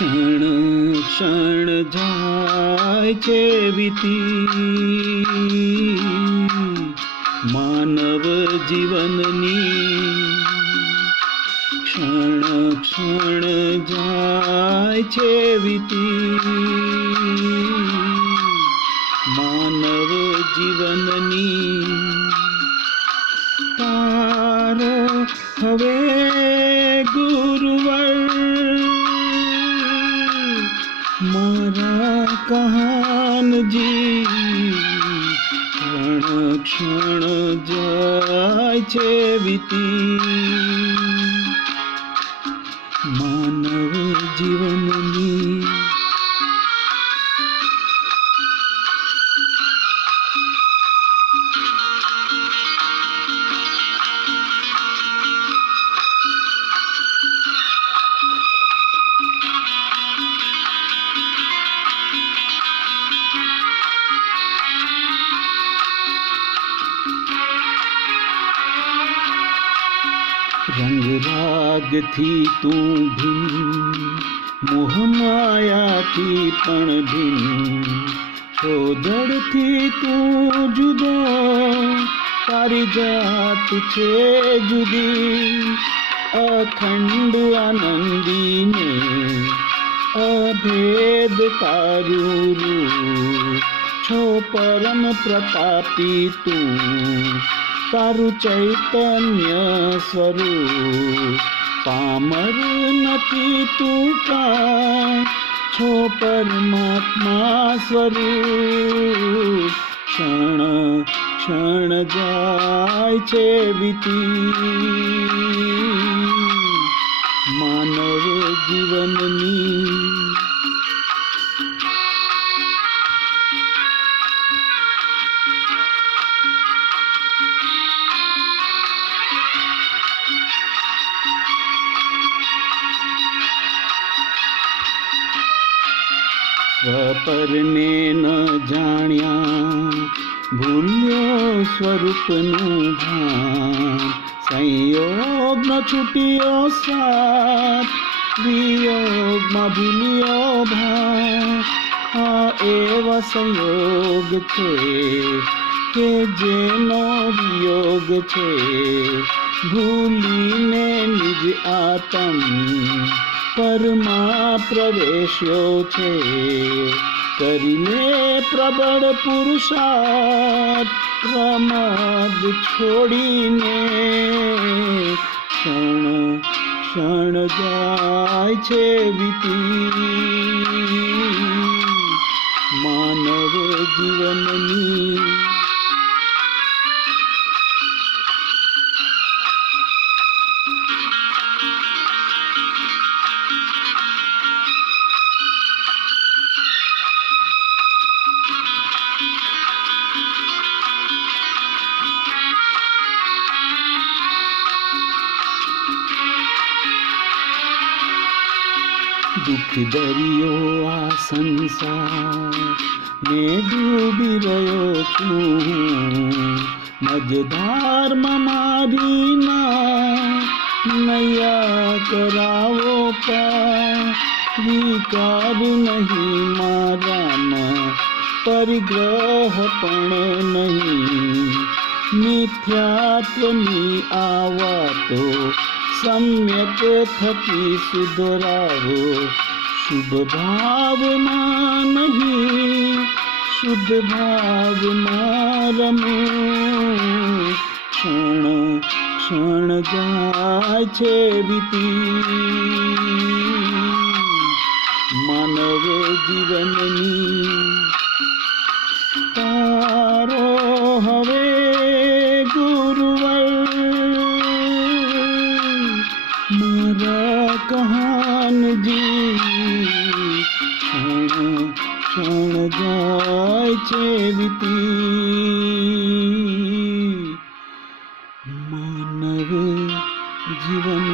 ક્ષણ ક્ષણ જાય છે વીતી. માનવ જીવનની ક્ષણ ક્ષણ જાય છે વીતી. માનવ જીવનની તારો હવે ગુરુવર મારા કહાનજી ક્ષણ ક્ષણ જાય છે વીતી માનવ જીવનની રંગ રાગથી તું ભીન મોહ માયાથી પણ ભીન છોદડથી તું જુદો, તારી જાત છે જુદી. અખંડ આનંદીને અભેદ તારું રૂપ છો પરમ પ્રતાપી તું તારું ચૈતન્ય સ્વરૂપ. પામર નથી તું કાંઈ છો પરમાત્મા સ્વરૂપ. ક્ષણ ક્ષણ જાય છે વીતી. સ્વપરને ન જાણ્યા, ભૂલ્યો સ્વરૂપનું ભાન. સંયોગમાં છૂટ્યો સાથ, વિયોગમાં ભૂલ્યો ભાન. આ એવા સંયોગ છે કે જેનો વિયોગ છે. ભૂલીને નિજ આતમ પરમાં પ્રવેશ્યો છે. કરીને પ્રબળ પુરુષાર્થ પ્રમાદ છોડીને ક્ષણ ક્ષણ જાય છે વીતી માનવ જીવનની દુઃખ દરિયો આ સંસાર ને ડૂબી રહ્યો છું. મજદાર મારી ના નૈયા કરાવો પા વિકાર નહીં મારામાં પરિગ્રહ પણ નહીં. મિથ્યાત્વની આવા વાતો સમ્યક થકી સુધરાવો શુભ ભાવમાં નહીં શુદ્ધ ભાવમાં રમો ક્ષણ ક્ષણ જાય છે વીતી માનવ જીવનની કહાનજી ક્ષણ ક્ષણ જાય છે વીતી માનવ જીવન